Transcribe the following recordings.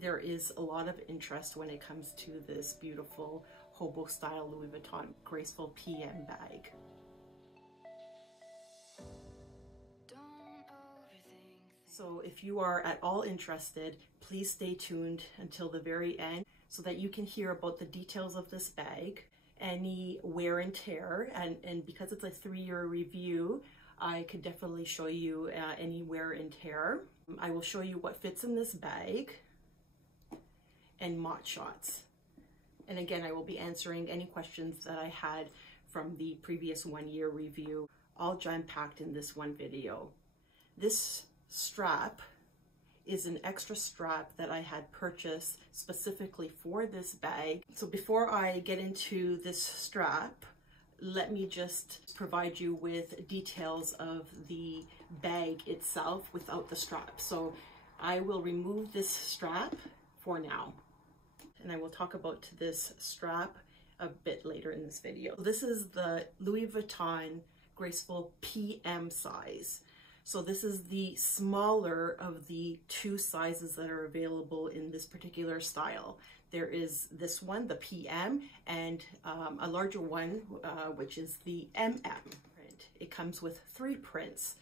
there is a lot of interest when it comes to this beautiful hobo style Louis Vuitton Graceful PM bag. So if you are at all interested, please stay tuned until the very end so that you can hear about the details of this bag, any wear and tear, and because it's a 3-year review, I could definitely show you any wear and tear. I will show you what fits in this bag and mot shots. And again, I will be answering any questions that I had from the previous 1-year review, all jam-packed in this one video. This strap is an extra strap that I had purchased specifically for this bag. So before I get into this strap, let me just provide you with details of the bag itself without the strap. So I will remove this strap for now, and I will talk about this strap a bit later in this video. This is the Louis Vuitton Graceful PM size. So this is the smaller of the 2 sizes that are available in this particular style. There is this one, the PM, and a larger one, which is the MM. It comes with 3 prints.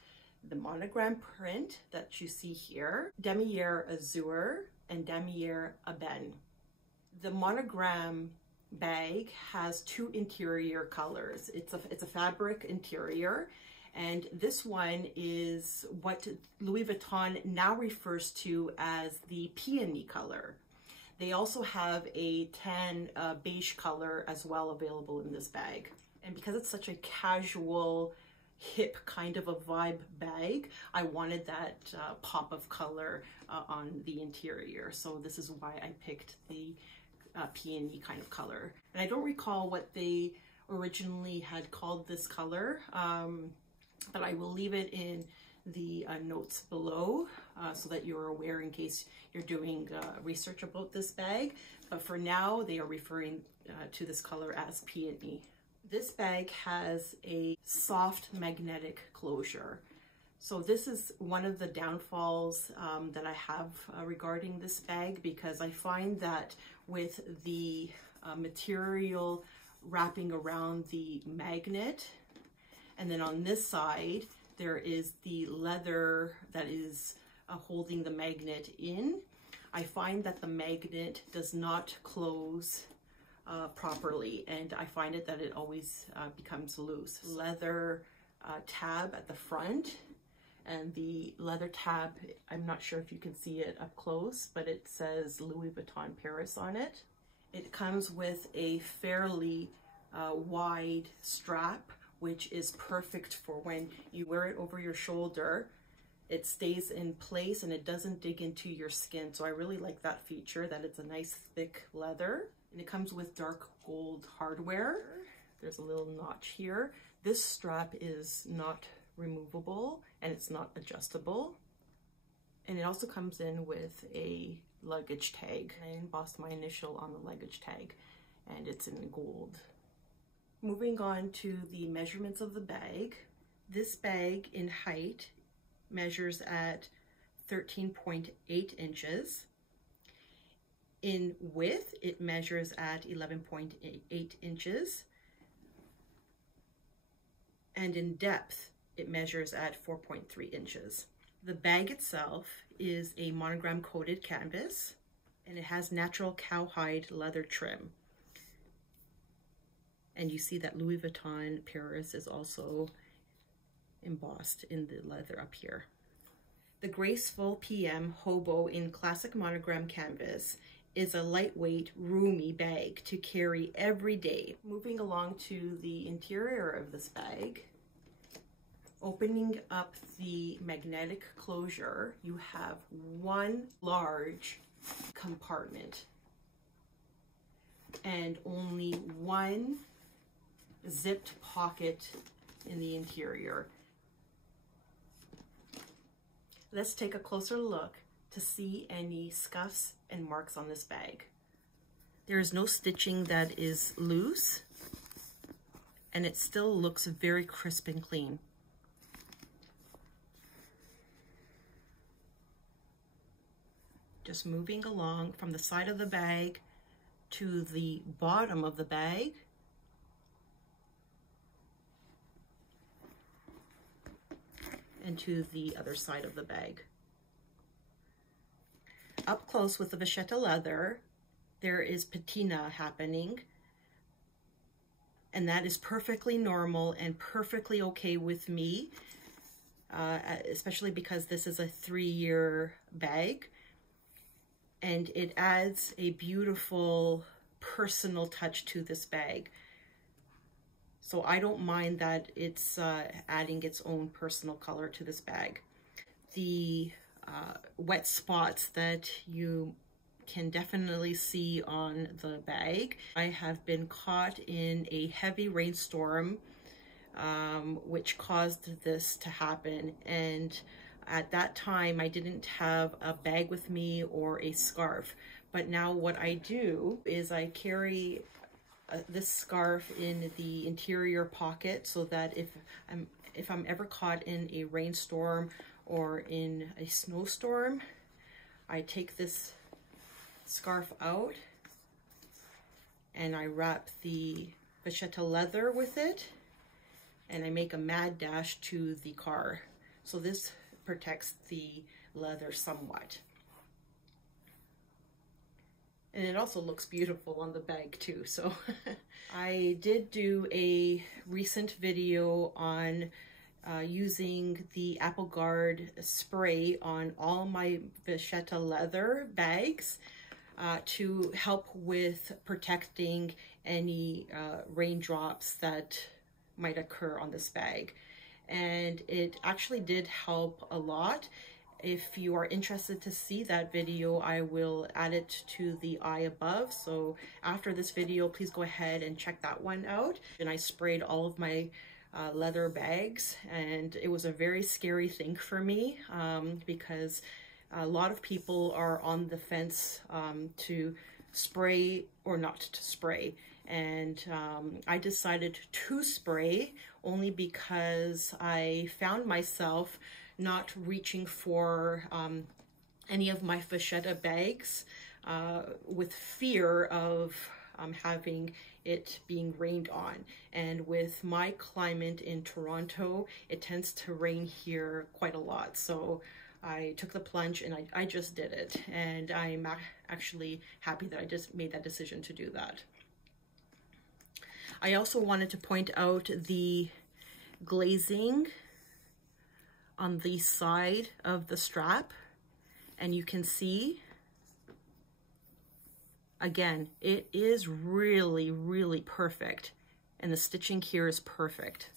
The monogram print that you see here, Damier Azur and Damier Ebene. The monogram bag has 2 interior colors. It's a fabric interior. And this one is what Louis Vuitton now refers to as the peony color. They also have a tan beige color as well available in this bag. And because it's such a casual, hip kind of a vibe bag, I wanted that pop of color on the interior. So this is why I picked the peony kind of color. And I don't recall what they originally had called this color. But I will leave it in the notes below so that you're aware in case you're doing research about this bag. But for now, they are referring to this color as peony. This bag has a soft magnetic closure. So this is one of the downfalls that I have regarding this bag, because I find that with the material wrapping around the magnet, and then on this side, there is the leather that is holding the magnet in. I find that the magnet does not close properly, and I find it that it always becomes loose. Leather tab at the front, and the leather tab, I'm not sure if you can see it up close, but it says Louis Vuitton Paris on it. It comes with a fairly wide strap, which is perfect for when you wear it over your shoulder. It stays in place and it doesn't dig into your skin. So I really like that feature, that it's a nice thick leather. And it comes with dark gold hardware. There's a little notch here. This strap is not removable and it's not adjustable. And it also comes in with a luggage tag. I embossed my initial on the luggage tag, and it's in gold. Moving on to the measurements of the bag. This bag in height measures at 13.8 inches. In width, it measures at 11.8 inches. And in depth, it measures at 4.3 inches. The bag itself is a monogram coated canvas, and it has natural cowhide leather trim. And you see that Louis Vuitton Paris is also embossed in the leather up here. The Graceful PM Hobo in classic monogram canvas is a lightweight, roomy bag to carry every day. Moving along to the interior of this bag, opening up the magnetic closure, you have one large compartment and only one zipped pocket in the interior. Let's take a closer look to see any scuffs and marks on this bag. There is no stitching that is loose, and it still looks very crisp and clean. Just moving along from the side of the bag to the bottom of the bag. And to the other side of the bag. Up close with the vachetta leather, there is patina happening, and that is perfectly normal and perfectly okay with me, especially because this is a 3-year bag, and it adds a beautiful personal touch to this bag. So I don't mind that it's adding its own personal color to this bag. The wet spots that you can definitely see on the bag. I have been caught in a heavy rainstorm, which caused this to happen. And at that time, I didn't have a bag with me or a scarf. But now what I do is I carry this scarf in the interior pocket, so that if I'm ever caught in a rainstorm or in a snowstorm, I take this scarf out and I wrap the vachetta leather with it, and I make a mad dash to the car. So this protects the leather somewhat. And it also looks beautiful on the bag too. So I did do a recent video on using the Apple Guard spray on all my vachetta leather bags to help with protecting any raindrops that might occur on this bag. And it actually did help a lot. If you are interested to see that video, I will add it to the eye above. So after this video, please go ahead and check that one out. And I sprayed all of my leather bags, and it was a very scary thing for me because a lot of people are on the fence to spray or not to spray. And I decided to spray only because I found myself not reaching for any of my vachetta bags with fear of having it being rained on. And with my climate in Toronto, it tends to rain here quite a lot. So I took the plunge and I just did it. And I'm actually happy that I just made that decision to do that. I also wanted to point out the glazing on the side of the strap, and you can see, again, it is really, really perfect, and the stitching here is perfect.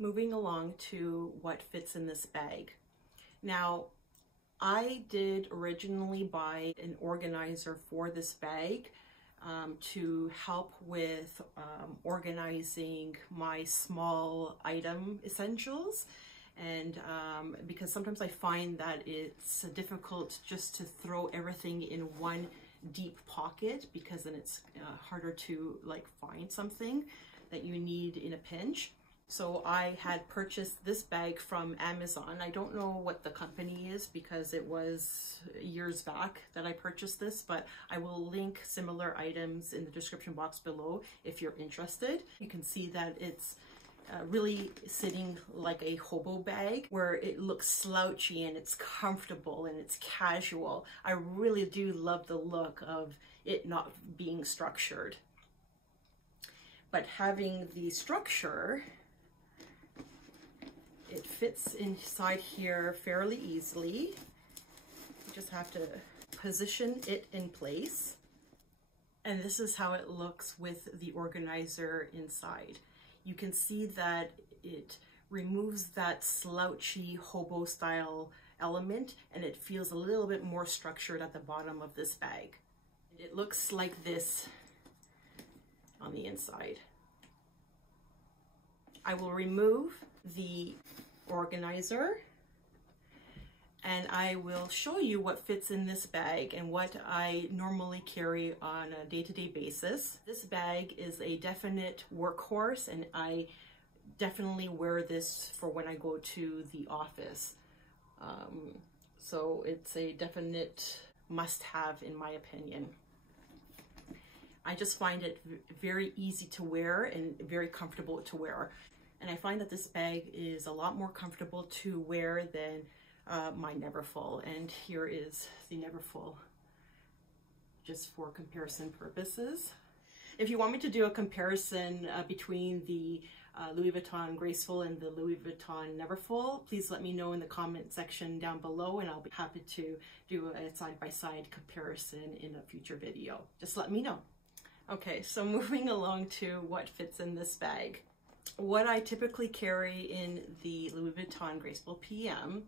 Moving along to what fits in this bag. Now, I did originally buy an organizer for this bag to help with organizing my small item essentials. And because sometimes I find that it's difficult just to throw everything in one deep pocket, because then it's harder to like find something that you need in a pinch. So I had purchased this bag from Amazon. I don't know what the company is because it was years back that I purchased this, but I will link similar items in the description box below if you're interested. You can see that it's really sitting like a hobo bag, where it looks slouchy and it's comfortable and it's casual. I really do love the look of it not being structured. But having the structure, it fits inside here fairly easily. You just have to position it in place. And this is how it looks with the organizer inside. You can see that it removes that slouchy hobo style element, and it feels a little bit more structured at the bottom of this bag. It looks like this on the inside. I will remove the organizer and I will show you what fits in this bag and what I normally carry on a day-to-day basis. This bag is a definite workhorse, and I definitely wear this for when I go to the office. So it's a definite must-have in my opinion. I just find it very easy to wear and very comfortable to wear. And I find that this bag is a lot more comfortable to wear than my Neverfull. And here is the Neverfull, just for comparison purposes. If you want me to do a comparison between the Louis Vuitton Graceful and the Louis Vuitton Neverfull, please let me know in the comment section down below, and I'll be happy to do a side-by-side comparison in a future video. Just let me know. Okay, so moving along to what fits in this bag. What I typically carry in the Louis Vuitton Graceful PM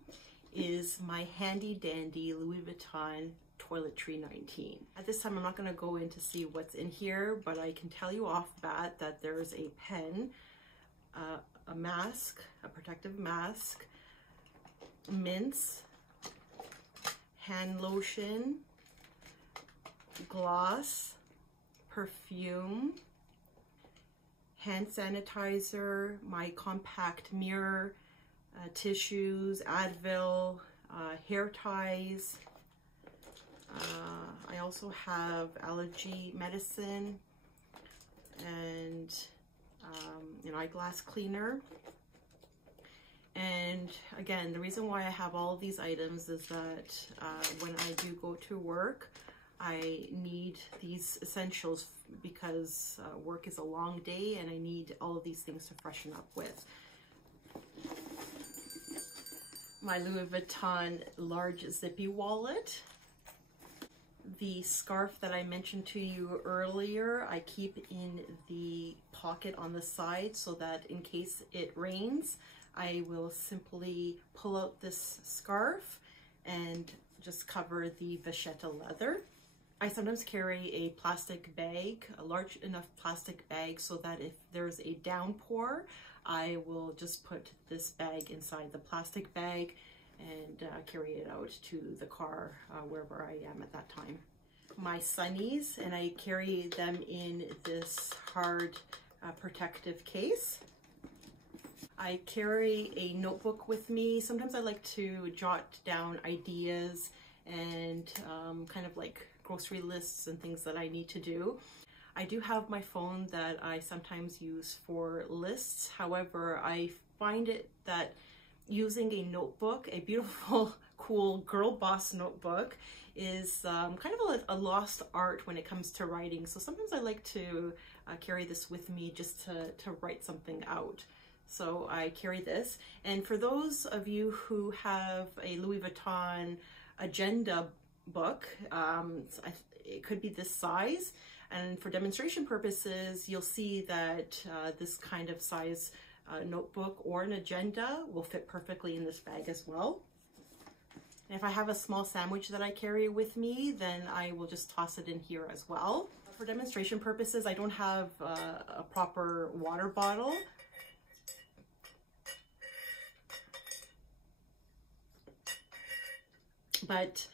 is my handy dandy Louis Vuitton Toiletry 19. At this time, I'm not going to go in to see what's in here, but I can tell you off bat that there's a pen, a mask, a protective mask, mints, hand lotion, gloss, perfume, hand sanitizer, my compact mirror, tissues, Advil, hair ties. I also have allergy medicine and an eyeglass cleaner. And again, the reason why I have all of these items is that when I do go to work, I need these essentials because work is a long day and I need all of these things to freshen up with. My Louis Vuitton large zippy wallet. The scarf that I mentioned to you earlier, I keep in the pocket on the side so that in case it rains, I will simply pull out this scarf and just cover the vachetta leather. I sometimes carry a plastic bag, a large enough plastic bag, so that if there's a downpour, I will just put this bag inside the plastic bag and carry it out to the car wherever I am at that time. My sunnies, and I carry them in this hard protective case. I carry a notebook with me. Sometimes I like to jot down ideas and kind of like grocery lists and things that I need to do. I do have my phone that I sometimes use for lists. However, I find it that using a notebook, a beautiful, cool girl boss notebook, is kind of a lost art when it comes to writing. So sometimes I like to carry this with me just to write something out. So I carry this. And for those of you who have a Louis Vuitton agenda book, it could be this size. And for demonstration purposes, you'll see that this kind of size notebook or an agenda will fit perfectly in this bag as well. And if I have a small sandwich that I carry with me, then I will just toss it in here as well. For demonstration purposes, I don't have a proper water bottle. But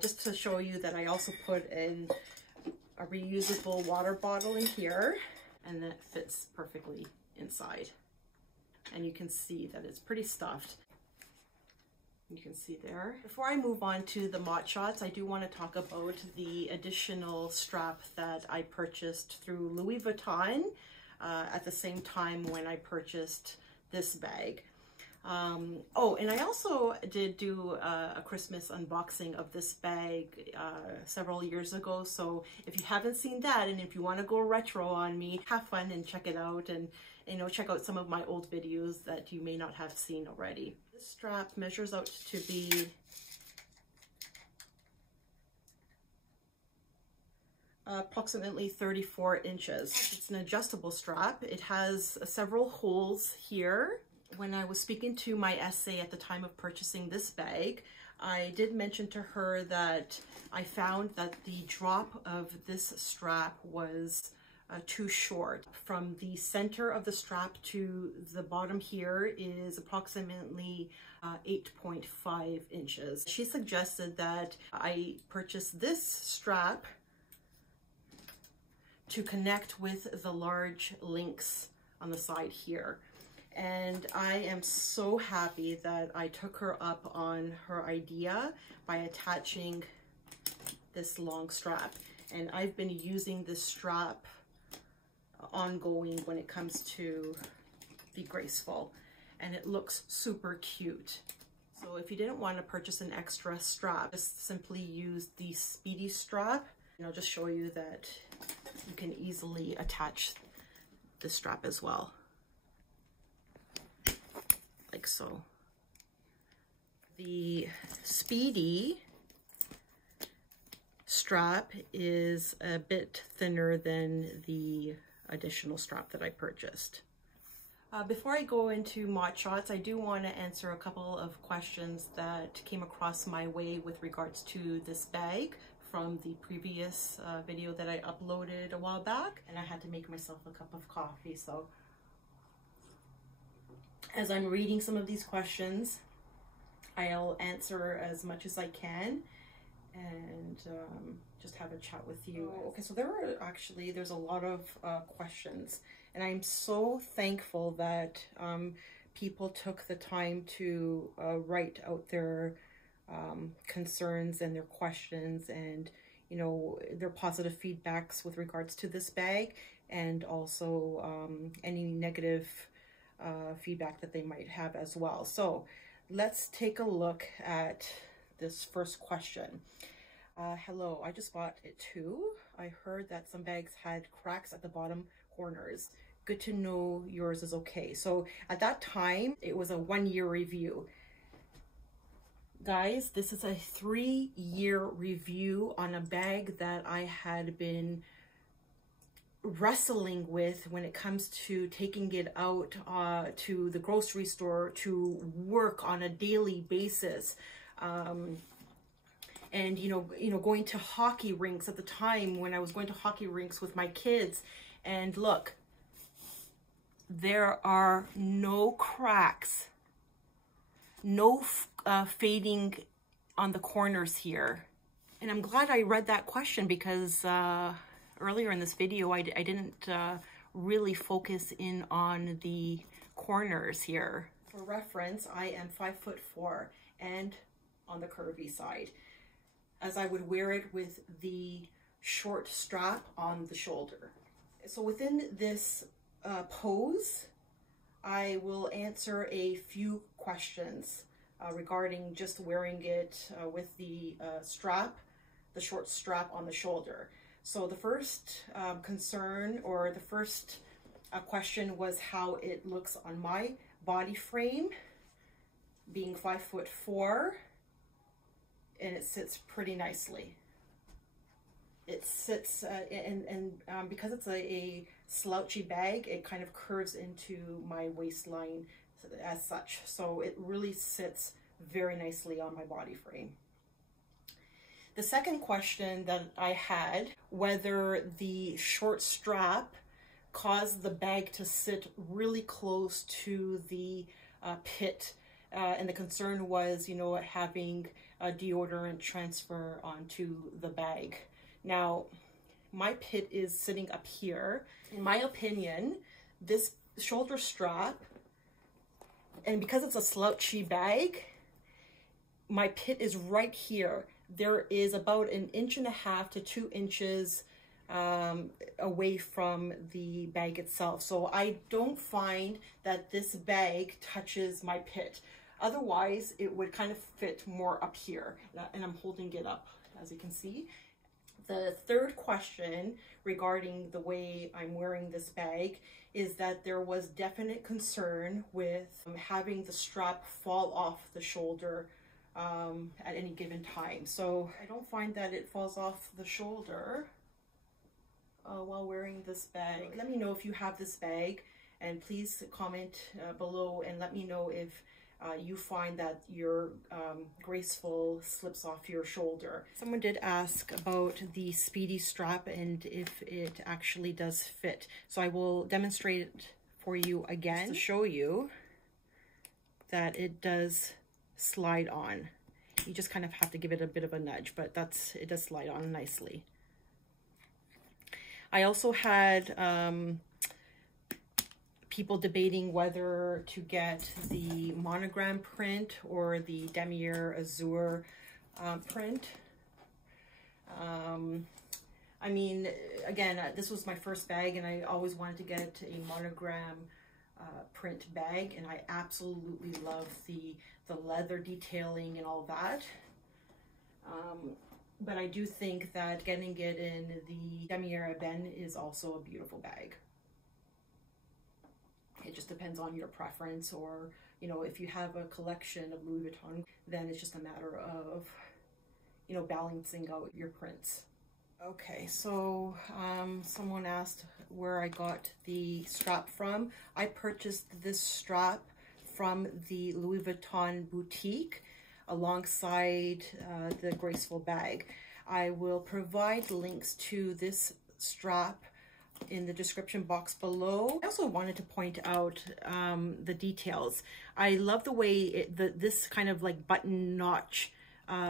just to show you that I also put in a reusable water bottle in here, and that fits perfectly inside. And you can see that it's pretty stuffed. You can see there. Before I move on to the Mott shots, I do want to talk about the additional strap that I purchased through Louis Vuitton at the same time when I purchased this bag. Oh, and I also did do a Christmas unboxing of this bag several years ago. So if you haven't seen that, and if you want to go retro on me, have fun and check it out, and check out some of my old videos that you may not have seen already. This strap measures out to be approximately 34 inches. It's an adjustable strap. It has several holes here. When I was speaking to my essay at the time of purchasing this bag, I did mention to her that I found that the drop of this strap was too short. From the center of the strap to the bottom here is approximately 8.5 inches. She suggested that I purchase this strap to connect with the large links on the side here. And I am so happy that I took her up on her idea by attaching this long strap. And I've been using this strap ongoing when it comes to the Graceful, and it looks super cute. So if you didn't want to purchase an extra strap, just simply use the Speedy Strap, and I'll just show you that you can easily attach the strap as well, like so. The Speedy strap is a bit thinner than the additional strap that I purchased. Before I go into mod shots, I do want to answer a couple of questions that came across my way with regards to this bag from the previous video that I uploaded a while back, and I had to make myself a cup of coffee. So as I'm reading some of these questions, I'll answer as much as I can and just have a chat with you. Okay, so there's a lot of questions, and I'm so thankful that people took the time to write out their concerns and their questions, and you know, their positive feedbacks with regards to this bag, and also any negative feedback that they might have as well. So let's take a look at this first question. Hello, I just bought it too. I heard that some bags had cracks at the bottom corners. Good to know yours is okay. So at that time, it was a 1-year review. Guys, this is a 3-year review on a bag that I had been wrestling with when it comes to taking it out to the grocery store to work on a daily basis. And you know, going to hockey rinks at the time when I was going to hockey rinks with my kids. And look, there are no cracks, no fading on the corners here. And I'm glad I read that question, because earlier in this video, I didn't really focus in on the corners here. For reference, I am 5'4" and on the curvy side, as I would wear it with the short strap on the shoulder. So within this pose, I will answer a few questions regarding just wearing it with the strap, the short strap on the shoulder. So the first concern, or the first question, was how it looks on my body frame, being 5'4", and it sits pretty nicely. It sits, because it's a slouchy bag, it kind of curves into my waistline as such. So it really sits very nicely on my body frame. The second question that I had, whether the short strap caused the bag to sit really close to the pit. And the concern was, you know, having a deodorant transfer onto the bag. Now, my pit is sitting up here. In my opinion, this shoulder strap, and because it's a slouchy bag, my pit is right here. There is about 1.5 to 2 inches away from the bag itself. So I don't find that this bag touches my pit. Otherwise, it would kind of fit more up here, and I'm holding it up, as you can see. The third question regarding the way I'm wearing this bag is that there was definite concern with having the strap fall off the shoulder at any given time. So I don't find that it falls off the shoulder while wearing this bag. Let me know if you have this bag, and please comment below and let me know if you find that your Graceful slips off your shoulder. Someone did ask about the Speedy Strap and if it actually does fit. So I will demonstrate it for you again to show you that it does slide on. You just kind of have to give it a bit of a nudge, but it does slide on nicely. I also had people debating whether to get the monogram print or the Demier Azur print. I mean, again, this was my first bag, and I always wanted to get a monogram print bag, and I absolutely love the leather detailing and all that. But I do think that getting it in the Demier Ebene is also a beautiful bag. It just depends on your preference, or, you know, if you have a collection of Louis Vuitton, then it's just a matter of, you know, balancing out your prints. Okay, so someone asked where I got the strap from. I purchased this strap from the Louis Vuitton boutique alongside the Graceful bag. I will provide links to this strap in the description box below. I also wanted to point out the details. I love the way this kind of like button notch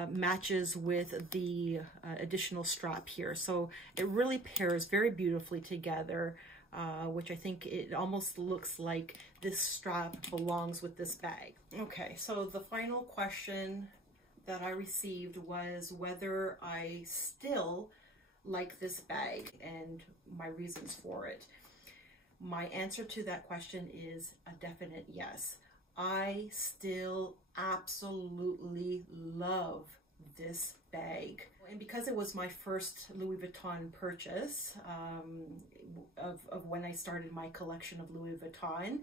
matches with the additional strap here. So it really pairs very beautifully together, which I think it almost looks like this strap belongs with this bag. Okay, so the final question that I received was whether I still like this bag and my reasons for it. My answer to that question is a definite yes. I still absolutely love this bag. And because it was my first Louis Vuitton purchase of when I started my collection of Louis Vuitton,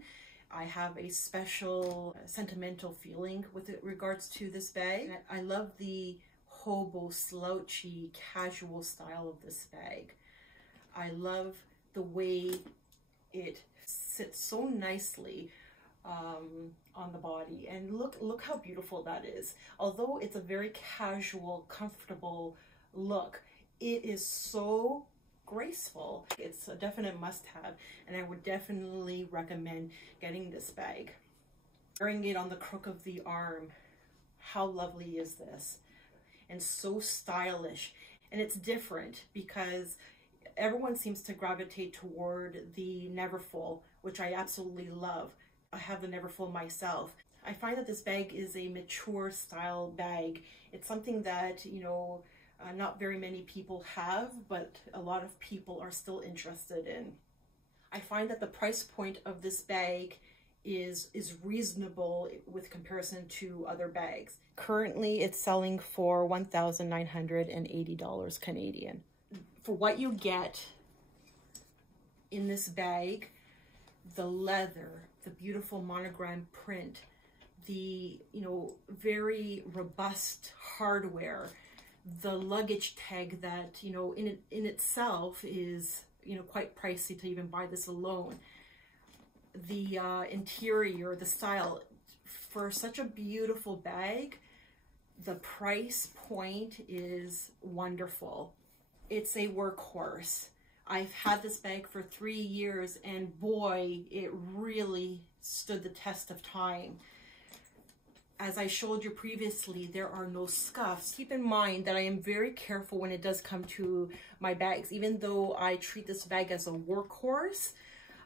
I have a special sentimental feeling with regards to this bag. I love the hobo, slouchy, casual style of this bag. I love the way it sits so nicely on the body, and look how beautiful that is. Although it's a very casual, comfortable look, it is so graceful. It's a definite must-have, and I would definitely recommend getting this bag. Wearing it on the crook of the arm, how lovely is this? And so stylish. And it's different because everyone seems to gravitate toward the Neverfull, which I absolutely love. I have the Neverfull myself. I find that this bag is a mature style bag. It's something that, you know, not very many people have, but a lot of people are still interested in. I find that the price point of this bag is reasonable with comparison to other bags. Currently, it's selling for $1,980 Canadian. For what you get in this bag, the leather, the beautiful monogram print, the, you know, very robust hardware, the luggage tag that, you know, in itself is, you know, quite pricey to even buy this alone. The interior, the style, for such a beautiful bag, the price point is wonderful. It's a workhorse. I've had this bag for 3 years, and boy, it really stood the test of time. As I showed you previously, there are no scuffs. Keep in mind that I am very careful when it does come to my bags. Even though I treat this bag as a workhorse,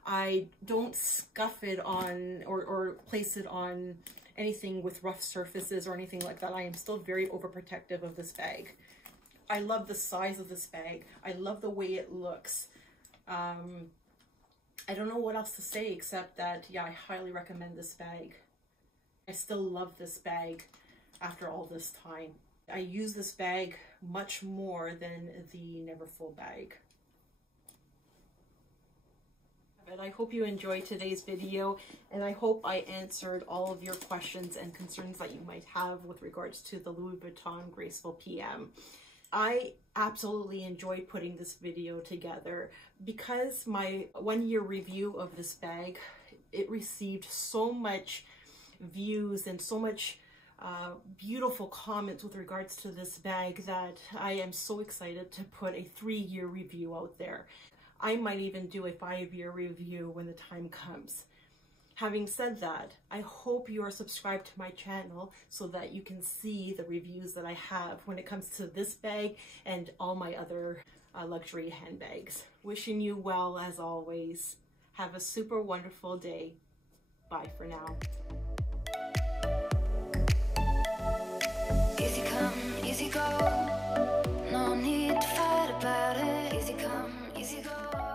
I don't scuff it on or place it on anything with rough surfaces or anything like that. I am still very overprotective of this bag. I love the size of this bag. I love the way it looks. I don't know what else to say except that, yeah, I highly recommend this bag. I still love this bag after all this time. I use this bag much more than the Neverfull bag. But I hope you enjoyed today's video, and I hope I answered all of your questions and concerns that you might have with regards to the Louis Vuitton Graceful PM. I absolutely enjoyed putting this video together because my 1-year review of this bag, it received so much views and so much beautiful comments with regards to this bag that I am so excited to put a 3-year review out there. I might even do a 5-year review when the time comes. Having said that, I hope you are subscribed to my channel so that you can see the reviews that I have when it comes to this bag and all my other luxury handbags. Wishing you well as always. Have a super wonderful day. Bye for now. Easy come, easy go. No need to fight about it. Easy come, easy go.